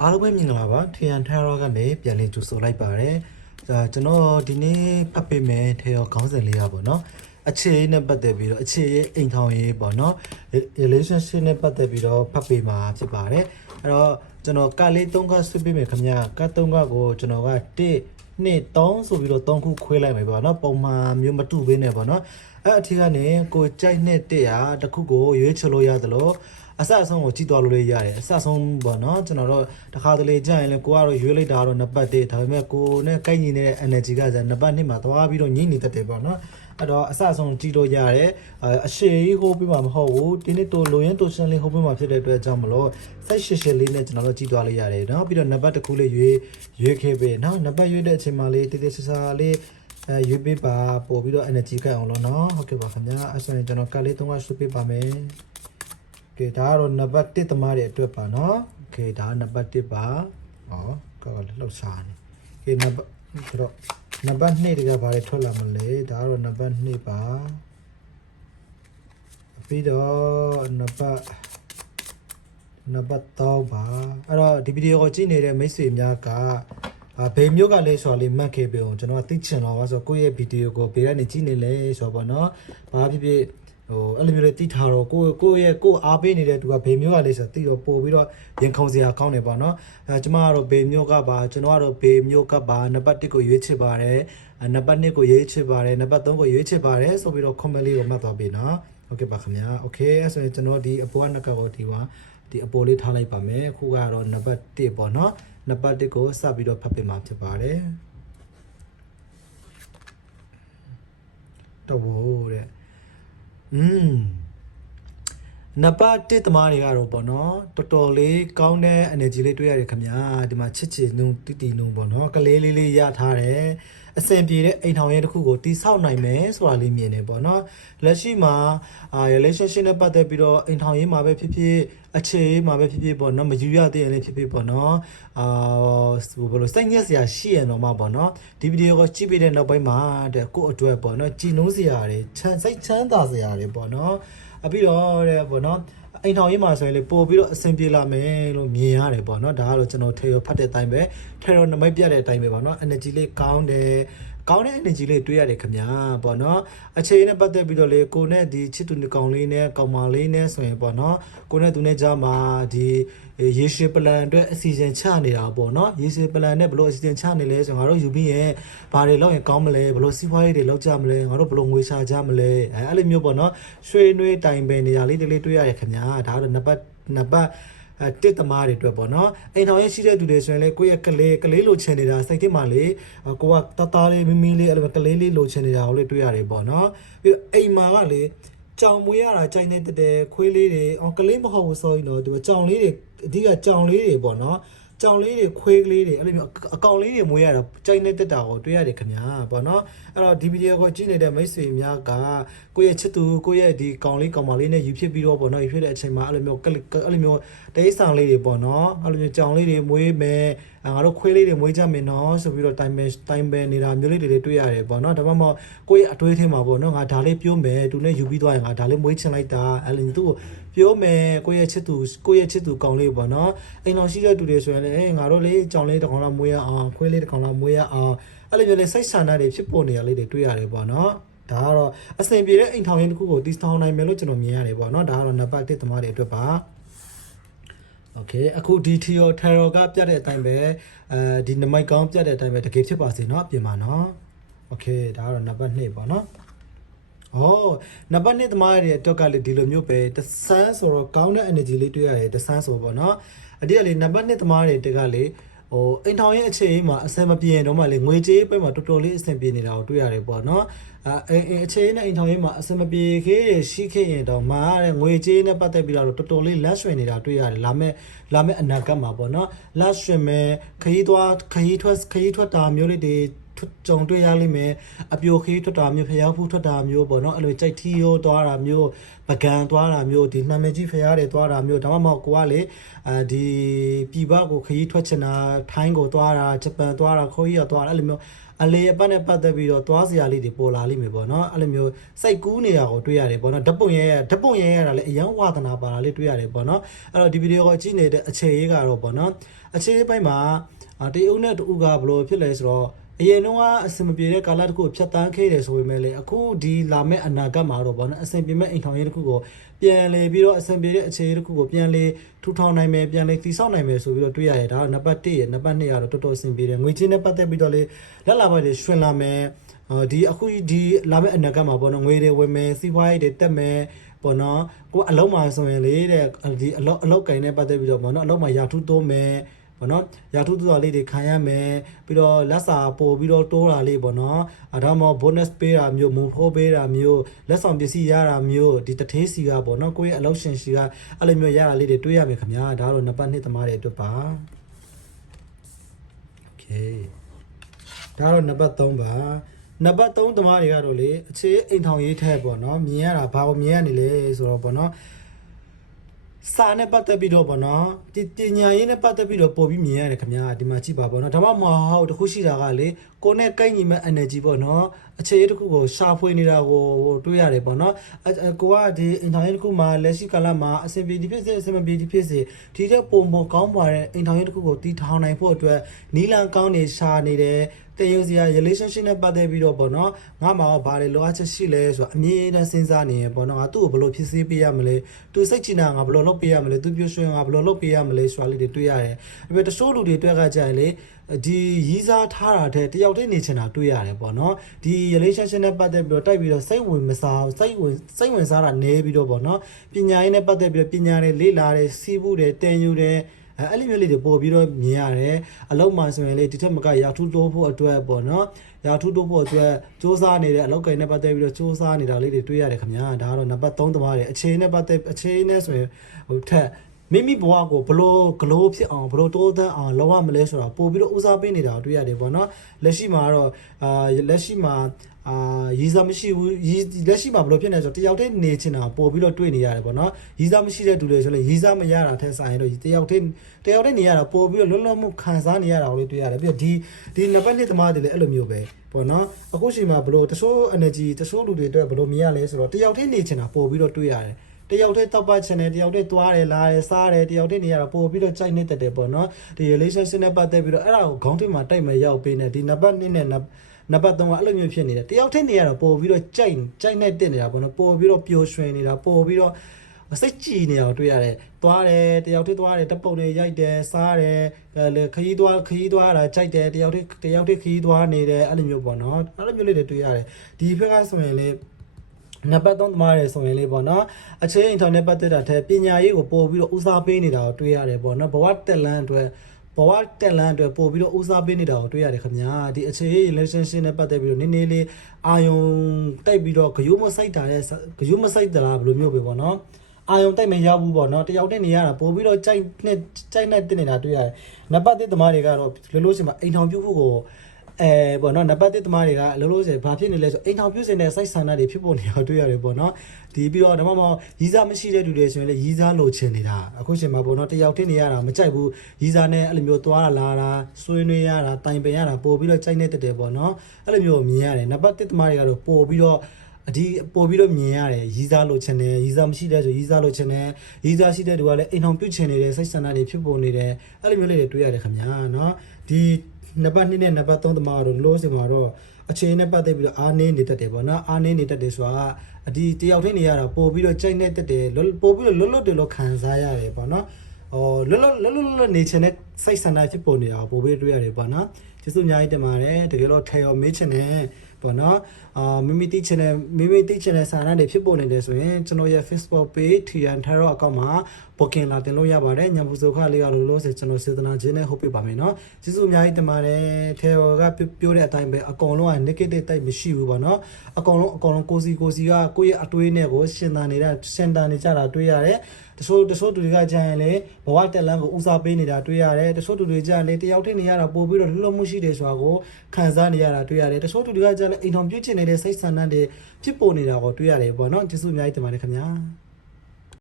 အားလုံးပဲမြင်လာပါထရန်ထာရောကနေပြန်လည်ကြိုဆိုလိုက်ပါတယ်ကျွန်တော်ဒီနေ့ဖတ်ပေးမယ်ထေရောခေါင်းစဉ်လေးရပါတော့အခြေအနေနဲ့ပတ်သက်ပြီးတော့အခြေရဲ့အိမ်ထောင်ရေးပေါ့နော် relationship နဲ့ပတ်သက်ပြီးတော့ဖတ်ပေးမှာဖြစ်ပါတယ်အဲ့တော့ကျွန်တော်ကလေး3ခါဆွေးပေးမယ်ခင်ဗျာက3ခါကိုကျွန်တော်က1 2 3ဆိုပြီးတော့3ခုခွဲလိုက်မယ်ပေါ့နော်ပုံမှန်မျိုးမတူဘဲနဲ့ပေါ့နော်အဲ့အထီးကနေကိုကြိုက်နဲ့100တစ်ခုကိုရွေးချလို့ရတယ်လို့အစအဆုံးကိုကြည့်သွားလို့ရတယ်အစအဆုံးပေါ့နော်ကျွန်တော်တို့တစ်ခါတလေကြာရင်လေကိုကတော့ရွေးလိုက်တာတော့နံပါတ်1ဒါပေမဲ့ကိုနဲ့ကိုက်ညီနေတဲ့ energy ကနံပါတ်2မှာသွားပြီးတော့ညှိနေတတ်တယ်ပေါ့နော်အဲ့တော့အစအဆုံးကြည့်လို့ရတယ်အရှိဟိုးပြမှာမဟုတ်ဘူးဒီနေ့တို့လိုရင်းတို့ရှင်းလေးဟိုးပြမှာဖြစ်တဲ့အတွက်ကြောင့်မလို့စိတ်ရှည်ရှည်လေးနဲ့ကျွန်တော်တို့ကြည့်သွားလို့ရတယ်နော်ပြီးတော့နံပါတ်1ခုလေးရွေးခဲ့ပြီနော်နံပါတ်ရွေးတဲ့အချိန်မှာလေးတိတိကျကျလေးရွေးပေးပါပို့ပြီးတော့ energy ကအောင်လို့နော်ဟုတ်ကဲ့ပါခင်ဗျာအဲ့ဆိုရင်ကျွန်တော်ကလေး3ကဆွပေးပါမယ်ကဲဒါကတော့နံပါတ်1သမားတွေအတွက်ပါနော်โอเคဒါနံပါတ်1ပါဟောကောက်လောက်စားနေကဲနံပါတ်ဆိုတော့နံပါတ်2တကဘာတွေထွက်လာမလဲဒါကတော့နံပါတ်2ပါပြီးတော့နံပါတ်3ပါအဲ့တော့ဒီဗီဒီယိုကိုကြည့်နေတဲ့မိတ်ဆွေများကဘယ်မျိုးကလဲဆိုတော့လေးမှတ်ခဲ့ပြီအောင်ကျွန်တော်သိချင်တော့ပါဆိုတော့ကိုယ့်ရဲ့ဗီဒီယိုကိုဘယ်ကနေကြည့်နေလဲဆိုတော့ပေါ့နော်ဘာဖြစ်ဖြစ်အဲ့လိုမျိုးလေးတိထားတော့ကိုယ့်အားပေးနေတဲ့သူကဘယ်မျိုးကလဲဆိုတော့တိတော့ပို့ပြီးတော့ရင်ခုန်စရာကောင်းတယ်ပေါ့နော်ကျမကတော့ဘယ်မျိုးကပါကျွန်တော်ကတော့ဘယ်မျိုးကပါနံပါတ်1ကိုရွေးချယ်ပါတယ်နံပါတ်2ကိုရွေးချယ်ပါတယ်နံပါတ်3ကိုရွေးချယ်ပါတယ်ဆိုပြီးတော့ comment လေးကိုမှတ်သွားပြီနော်ဟုတ်ကဲ့ပါခင်ဗျာโอเคအဲ့ဆိုရင်ကျွန်တော်ဒီအပေါ်ကနှစ်ကပ်ကိုဒီအပေါ်လေးထားလိုက်ပါမယ်အခုကတော့နံပါတ်1ပေါ့နော်နံပါတ်1ကိုစပြီးတော့ဖတ်ပြမှာဖြစ်ပါတယ်တော့တဲ့နံပါတ်1သမားတွေကတော့ပေါ့နော်တော်တော်လေးကောင်းတဲ့ energy လေးတွေ့ရတယ်ခင်ဗျာဒီမှာချစ်ချစ်နုံတီနုံပေါ့နော်ကလေးလေးရထားတယ်အဆင်ပြေတဲ့အိမ်ထောင်ရဲတစ်ခုကိုတိဆောက်နိုင်မယ်ဆိုတာလေးမြင်နေပေါ့နော်လက်ရှိမှာrelationship နဲ့ပတ်သက်ပြီးတော့အိမ်ထောင်ရဲမှာပဲဖြစ်ဖြစ်အခြေမှာပဲဖြစ်ဖြစ်ပေါ့နော်မယူရသေးရင်လည်းဖြစ်ဖြစ်ပေါ့နော်ဘယ်လိုစိတ်ညစ်စရာရှိရတော့မှပေါ့နော်ဒီဗီဒီယိုကိုကြည့်ပြီးတဲ့နောက်ပိုင်းမှာတဲ့ကို့အတွက်ပေါ့နော်ကြည်နှုံးစရာတွေစိတ်ချမ်းသာစရာတွေပေါ့နော်အပြီးတော့တဲ့ပေါ့နော်အိမ်ထောင်ရေးမှာဆိုရင်လေပို့ပြီးတော့အဆင်ပြေလာမယ်လို့မြင်ရတယ်ပေါ့နော်ဒါကတော့ကျွန်တော်ထေရဖတ်တဲ့အတိုင်းပဲထေရနမိတ်ပြတဲ့အတိုင်းပဲပေါ့နော် energy လေးကောင်းတဲ့ energy လေးတွေ့ရတယ်ခင်ဗျာပေါ့နော်အခြေအနေနဲ့ပတ်သက်ပြီးတော့လေကိုနဲ့ဒီချစ်သူကောင်လေးနဲ့ကောင်မလေးနဲ့ဆိုရင်ပေါ့နော်ကိုနဲ့သူနဲ့ကြားမှာဒီရေရှည်ပလန်အတွက်အစီအစဉ်ချနေတာပေါ့နော်ရေရှည်ပလန်နဲ့ဘယ်လိုအစီအစဉ်ချနေလဲဆိုတော့ငါတို့ယူပြီးရဲ့ဘာတွေလုပ်ရင်ကောင်းမလဲဘယ်လိုစီးပွားရေးတွေလုပ်ကြမလဲငါတို့ဘယ်လိုငွေရှာကြမလဲအဲ့လိုမျိုးပေါ့နော်ရွှေနွေးတိုင်ပင်နေရာလေးတွေတွေ့ရတယ်ခင်ဗျာဒါကတော့နံပါတ်တစ်သမားတွေအတွက်ပေါ့နော်အိမ်ထောင်ရရှိတဲ့သူတွေဆိုရင်လေကိုယ့်ရဲ့ကလေးလိုချင်နေတာစိတ်ထဲမှာလေကိုကတလေးမီလေးအဲ့လိုကလေးလေးလိုချင်နေတာကိုလေတွေ့ရတယ်ပေါ့နော်ပြီးအိမ်မှာကလေကြောင်မွေးရတာကြိုက်နေတဲ့ခွေးလေးတွေကလေးမဟုတ်ဘူးဆိုရင်တော့ဒီကြောင်လေးတွေအဓိကကြောင်လေးတွေပေါ့နော်ကြောင်လေးတွေခွေးကလေးတွေအဲ့လိုမျိုးအကောင်လေးတွေမွေးရတာကြိုက်နေတဲ့တာကိုတွေ့ရတယ်ခင်ဗျာပေါ့နော်အဲ့တော့ဒီဗီဒီယိုကိုကြည့်နေတဲ့မိတ်ဆွေများကကိုယ့်ရဲ့ချစ်သူကိုယ့်ရဲ့ဒီကောင်လေးကောင်မလေးနဲ့ယူဖြစ်ပြီးတော့ပေါ့နော်ယူဖြစ်တဲ့အချိန်မှာအဲ့လိုမျိုးတေးဆောင်လေးတွေပေါ့နော်အဲ့လိုမျိုးကြောင်လေးတွေမွေးမယ်ငါတို့ခွေးလေးတွေမွေးကြမယ်နော်ဆိုပြီးတော့တိုင်ပယ်နေတာမျိုးလေးတွေတွေ့ရတယ်ပေါ့နော်ဒါမှမဟုတ်ကိုယ့်ရဲ့အတွေးထဲမှာပေါ့နော်ငါဒါလေးပြောမယ်သူနဲ့ယူပြီးသွားရင်ငါဒါလေးမွေးချင်လိုက်တာအဲ့လိုသူ့ကိုပြောမယ်ကိုယ့်ရဲ့ချစ်သူကောင်လေးပေါ့နော်အိမ်တော်ရှိတဲ့သူတွေဆိုရင်လည်းငါတို့လေးကြောင်လေးတစ်ကောင်လောက်မွေးရအောင်ခွေးလေးတစ်ကောင်လောက်မွေးရအောင်အဲ့လိုမျိုးလေးစိတ်ဆန္ဒတွေဖြစ်ပေါ်နေရလေးတွေတွေ့ရတယ်ပေါ့နော်ဒါကတော့အဆင်ပြေတဲ့အိမ်ထောင်ရင်းတစ်ခုကိုတည်ဆောက်နိုင်မယ်လို့ကျွန်တော်မြင်ရတယ်ပေါ့နော်ဒါကတော့နံပါတ်1သမားတွေအတွက်ပါโอเคအခုဒီထီရောကပြတဲ့အတိုင်းပဲဒီနမိုက်ကောင်းပြတဲ့အတိုင်းပဲတကယ်ဖြစ်ပါစေเนาะပြင်ပါเนาะโอเคဒါကတော့နံပါတ်2ပေါ့เนาะနံပါတ်2သမားရဲ့အတွက်ကလေဒီလိုမျိုးပဲတဆန်းဆိုတော့ကောင်းတဲ့ energy လေးတွေ့ရတယ်တဆန်းဆိုပေါ့เนาะအတိအကလေနံပါတ်2သမားရဲ့တက်ကလေအိမ်ထောင်ရဲ့အခြေအနေမှာအဆင်မပြေတော့မှလေငွေကြေးပဲမှာတော်တော်လေးအဆင်ပြေနေတာကိုတွေ့ရတယ်ပေါ့เนาะအခြေအနေနဲ့အိမ်ထောင်ရေးမှာအဆင်မပြေခဲ့ရရှိခဲ့ရင်တော့မာတဲ့ငွေကြေးနဲ့ပတ်သက်ပြီးတော့တော်တော်လေးလက်ဆွေနေတာတွေ့ရတယ်လာမဲ့အနာဂတ်မှာပေါ့နော်လက်ဆွေမဲ့ခရီးထွက်တာမျိုးလေးတွေကြုံတွေ့ရလိမ့်မယ်အပြိုခရီးထွက်တာမျိုးဖျားဖူးထွက်တာမျိုးပေါ့နော်အဲ့လိုကြိုက်ထီရောသွားတာမျိုးပကံသွားတာမျိုးဒီနာမည်ကြီးဖျားတွေသွားတာမျိုးဒါမှမဟုတ်ကိုကလေဒီပြည်ပကိုခရီးထွက်ချင်တာထိုင်းကိုသွားတာဂျပန်သွားတာခေါ်ရီးယားသွားတာအဲ့လိုမျိုး လေအပတ်နဲ့ပတ်သက်ပြီးတော့သွားစရာလေးတွေပေါ်လာလိမ့်မယ်ပေါ့နော်အဲ့လိုမျိုးစိတ်ကူးနေတာကိုတွေ့ရတယ်ပေါ့နော်ဓပုံရဲရတာလည်းအယံဝါသနာပါတာလေးတွေ့ရတယ်ပေါ့နော်အဲ့တော့ဒီဗီဒီယိုကိုကြည့်နေတဲ့အခြေရေးကတော့ပေါ့နော်အခြေရေးပိုင်းမှာတရုတ်နဲ့တူကဘယ်လိုဖြစ်လဲဆိုတော့အရင်တော့အဆင်မပြေတဲ့ကာလတစ်ခုဖြတ်တန်းခဲ့တယ်ဆိုပေမဲ့လေအခုဒီလာမဲ့အနာဂတ်မှာတော့ပေါ့နော်အဆင်ပြေမဲ့အိမ်ထောင်ရေးတစ်ခုကိုပြန်လေပြီးတော့အဆင်ပြေတဲ့အခြေရေးတစ်ခုကိုပြန်လေထူထောင်နိုင်မယ်ပြန်လေတည်ဆောက်နိုင်မယ်ဆိုပြီးတော့တွေ့ရတယ်ဒါကနံပါတ်1ရနံပါတ်2ကတော့တော်တော်အဆင်ပြေတယ်ငွေချင်းနဲ့ပတ်သက်ပြီးတော့လေလက်လာပါတွေရွှင်လာမယ်ဒီအခုဒီလာမဲ့အနာဂတ်မှာပေါ့နော်ငွေတွေဝင်မယ်စီးပွားရေးတွေတက်မယ်ပေါ့နော်ကိုအလုံးမှာဆိုရင်လေတဲ့ဒီအလောက်ကင်နဲ့ပတ်သက်ပြီးတော့ပေါ့နော်အလုံးမှာရာထူးတိုးမယ်ပေါ့နော်ရာထူးတူတာလေးတွေခံရမယ်ပြီးတော့လက်စာပို့ပြီးတော့တိုးတာလေးပေါ့နော်ဒါမှမဟုတ် bonus ပေးတာမျိုးမူဖိုးပေးတာမျိုးလက်ဆောင်ပစ္စည်းရတာမျိုးဒီတထေးစီကပေါ့နော်ကိုယ့်ရဲ့အလုပ်ရှင်စီကအဲ့လိုမျိုးရတာလေးတွေတွေးရမယ်ခင်ဗျာဒါတော့နံပါတ်2သမားတွေအတွက်ပါ okay ဒါတော့နံပါတ်3ပါနံပါတ်3သမားတွေကတော့လေအခြေအိမ်ထောင်ရေးထက်ပေါ့နော်မြင်ရတာဘာကိုမြင်ရနေလဲဆိုတော့ပေါ့နော်စာနဲ့ပတ်သက်ပြီးတော့ပေါ့နော်ဒီပညာရေးနဲ့ပတ်သက်ပြီးတော့ပို့ပြီးမြင်ရတယ်ခင်ဗျာဒီမှာကြည့်ပါပေါ့နော်ဒါမှမဟုတ်တခုရှိတာကလေကိုနဲ့ကိုက်ညီမဲ့ energy ပေါ့နော်အခြေအတခုကိုရှာဖွေနေတာကိုတွေ့ရတယ်ပေါ့နော်ကိုကဒီ internet တခုမှာလက်ရှိကာလမှာအဆင်ပြေဒီဖြစ်စေအဆင်မပြေဒီဖြစ်စေဒီတဲ့ပုံပေါ်ကောင်းပါတဲ့ internet တခုကိုတည်ထောင်နိုင်ဖို့အတွက်နီလန်ကောင်းနေရှာနေတယ်တဲ့ယူစီယာ relationship နဲ့ပတ်သက်ပြီးတော့ပေါ့နော်ငါမှဘာတွေလိုအပ်ချက်ရှိလဲဆိုတော့အမြဲတမ်းစဉ်းစားနေရပေါ့နော်ငါသူ့ကိုဘယ်လိုဖြစ်စေပေးရမလဲသူစိတ်ချနာငါဘယ်လိုလုပ်ပေးရမလဲသူပြောရွှင်ငါဘယ်လိုလုပ်ပေးရမလဲဆိုတာလေးတွေတွေ့ရတယ်ဒါပေမဲ့တချို့လူတွေတွေ့ကြကြရင်လေဒီရီးစားထားတာတဲ့တယောက်တည်းနေချင်တာတွေ့ရတယ်ပေါ့နော်ဒီ relationship နဲ့ပတ်သက်ပြီးတော့တိုက်ပြီးတော့စိတ်ဝင်မစားစိတ်ဝင်စားတာနည်းပြီးတော့ပေါ့နော်ပညာရေးနဲ့ပတ်သက်ပြီးတော့ပညာတွေလေ့လာတယ်စီးပူးတယ်တင်ယူတယ်အဲ့လိုမျိုးလေးတွေပို့ပြီးတော့မြင်ရတယ်အလုံးမှဆိုရင်လေဒီထက်မကရာထူးတိုးဖို့အတွက်ပေါ့နော်ရာထူးတိုးဖို့အတွက်စူးစမ်းနေတဲ့အလောက်ကိုင်းနဲ့ပတ်သက်ပြီးတော့စူးစမ်းနေတာလေးတွေတွေ့ရတယ်ခင်ဗျာဒါကတော့နံပါတ်3သမားတွေအခြေနဲ့ပတ်သက်အခြေနဲ့ဆိုရင်ဟိုထက်မိမိဘဝကိုဘလို့ဂလိုးဖြစ်အောင်ဘလို့တိုးတန်းအောင်လုပ်ရမလဲဆိုတာပို့ပြီးတော့ဦးစားပေးနေတာတွေ့ရတယ်ပေါ့နော်လက်ရှိမှာတော့လက်ရှိမှာရီးစားမရှိဘူးလက်ရှိမှာဘယ်လိုဖြစ်နေဆိုတော့တယောက်တည်းနေချင်တာပို့ပြီးတော့တွေ့နေရတယ်ပေါ့နော်ရီးစားမရှိတဲ့သူတွေဆိုလည်းရီးစားမရတာထက်ဆိုင်တော့တယောက်တည်းနေရတာပို့ပြီးတော့လွတ်လပ်မှုခံစားနေရတာကိုလည်းတွေ့ရတယ်ပြီးတော့ဒီနံပါတ်2သမားတွေလည်းအဲ့လိုမျိုးပဲပေါ့နော်အခုချိန်မှာဘလို့တချို့ energy တချို့လူတွေအတွက်ဘလို့မြင်ရလဲဆိုတော့တယောက်တည်းနေချင်တာပို့ပြီးတော့တွေ့ရတယ်တယောက်တည်းတောက်ပတ်ချင်တယ်တယောက်တည်းသွားတယ်လာတယ်စားတယ်တယောက်တည်းနေရတာပို့ပြီးတော့ကြိုက်နေတတ်တယ်ပေါ့နော်ဒီ relationship နဲ့ပတ်သက်ပြီးတော့အဲ့ဒါကိုခေါင်းထိပ်မှာတိုက်မယ်ရောက်ပေးနေဒီနံပါတ်2နဲ့နံပါတ်3ကအဲ့လိုမျိုးဖြစ်နေတယ်တယောက်တည်းနေရတာပို့ပြီးတော့ကြိုက်နေတက်နေတာပေါ့နော်ပို့ပြီးတော့ပျော်ရွှင်နေတာပို့ပြီးတော့စိတ်ကြည်နေတာကိုတွေ့ရတယ်သွားတယ်တယောက်တည်းသွားတယ်တပ်ပုံတွေရိုက်တယ်စားတယ်ခရီးသွားတာကြိုက်တယ်တယောက်တည်းခရီးသွားနေတယ်အဲ့လိုမျိုးပေါ့နော်အဲ့လိုမျိုးလေးတွေတွေ့ရတယ်ဒီဘက်ကဆိုရင်လေနံပါတ်3သမားတွေဆိုရင်လေပေါ့နော်အခြေအိမ်ထောင်နဲ့ပတ်သက်တာတဲ့ပညာရေးကိုပို့ပြီးတော့ဦးစားပေးနေတာကိုတွေ့ရတယ်ပေါ့နော်ဘဝတက်လန်းအတွက်ပို့ပြီးတော့ဦးစားပေးနေတာကိုတွေ့ရတယ်ခင်ဗျာဒီအခြေရေး relationship နဲ့ပတ်သက်ပြီးတော့နည်းနည်းလေးအာယုံတိုက်ပြီးတော့ဂယုမစိုက်တာဘယ်လိုမျိုးပဲပေါ့နော်အာယုံတိုက်မရဘူးပေါ့နော်တယောက်တည်းနေရတာပို့ပြီးတော့ကြိုက်နဲ့တင်နေတာတွေ့ရတယ်နံပါတ်1သမားတွေကတော့လို့ရှိရင်အိမ်ထောင်ပြုဖို့ကိုပေါ့နော်နံပါတ်1သမားတွေကလို့ဆိုဘာဖြစ်နေလဲဆိုအိမ်ထောင်ပြုစင်တဲ့စိုက်ဆန္ဒတွေဖြစ်ပေါ်နေတာတွေ့ရတယ်ပေါ့နော်ဒီပြီးတော့ဒါမှမဟုတ်ရီးစားမရှိတဲ့လူတွေဆိုရင်လည်းရီးစားလိုချင်နေတာအခုချိန်မှာပေါ့နော်တယောက်တည်းနေရတာမကြိုက်ဘူးရီးစားနဲ့အဲ့လိုမျိုးသွားလာတာဆွေးနွေးရတာတိုင်ပင်ရတာပို့ပြီးတော့ကြိုက်နေတတ်တယ်ပေါ့နော်အဲ့လိုမျိုးမြင်ရတယ်နံပါတ်1သမားတွေကတော့ပို့ပြီးတော့မြင်ရတယ်ရီးစားလိုချင်တယ်ရီးစားမရှိတဲ့ဆိုရီးစားလိုချင်တယ်ရီးစားရှိတဲ့သူကလည်းအိမ်ထောင်ပြုချင်နေတဲ့စိုက်ဆန္ဒတွေဖြစ်ပေါ်နေတယ်အဲ့လိုမျိုးလေးတွေတွေ့ရတယ်ခင်ဗျာနော်ဒီနံပါတ်2နဲ့နံပါတ်3သမားတို့လို့စင်မှာတော့အခြေအနေပတ်သက်ပြီးတော့အားနည်းနေတတ်တယ်ပေါ့နော်အားနည်းနေတတ်တယ်ဆိုတာဒီတယောက်တည်းနေရတာပို့ပြီးတော့ကြိုက်နေတတ်တယ်ပို့ပြီးတော့လွတ်တယ်လို့ခံစားရတယ်ပေါ့နော်လွတ်နေချင်တဲ့စိတ်ဆန္ဒဖြစ်ပေါ်နေတာပို့ပြီးတွေ့ရတယ်ပေါ့နော်ကျေးဇူးအများကြီးတင်ပါတယ်တကယ်တော့ထဲရောမေးချင်တယ်ပေါ့နော်မိမိသိချင်တဲ့စာရင်းတွေဖြစ်ပေါ်နေတယ်ဆိုရင်ကျွန်တော်ရဲ့ Facebook page Tian Tharo account မှာ booking လာတင်လို့ရပါတယ်ညံပူစုခလေးကလို့ဆိုကျွန်တော်စေတနာချင်းနဲ့ဟုတ်ပြပါမယ်နော်ကျေးဇူးအများကြီးတင်ပါတယ်ထဲရောကပြောတဲ့အတိုင်းပဲအကောင်လုံးက negative တိုက်မရှိဘူးပေါ့နော်အကောင်လုံးကိုစီကကိုယ့်ရဲ့အတွေးနဲ့ကိုရှင်တန်နေကြတာတွေ့ရတယ်တချို့သူတွေကကြာရင်လေဘဝတက်လန်းကိုဦးစားပေးနေတာတွေ့ရတယ်တချို့သူတွေကြာရင်လေတယောက်တည်းနေရတာပို့ပြီးတော့လွတ်မှုရှိတယ်ဆိုတာကိုခံစားနေရတာတွေ့ရတယ်တချို့သူတွေကကြာရင်အိမ်ထောင်ပြုတ်ချင်နေတဲ့စိတ်ဆန္ဒတွေဖြစ်ပေါ်နေတာကိုတွေ့ရတယ်ပေါ့နော်ကျေးဇူးအများကြီးတင်ပါတယ်ခင်ဗျာ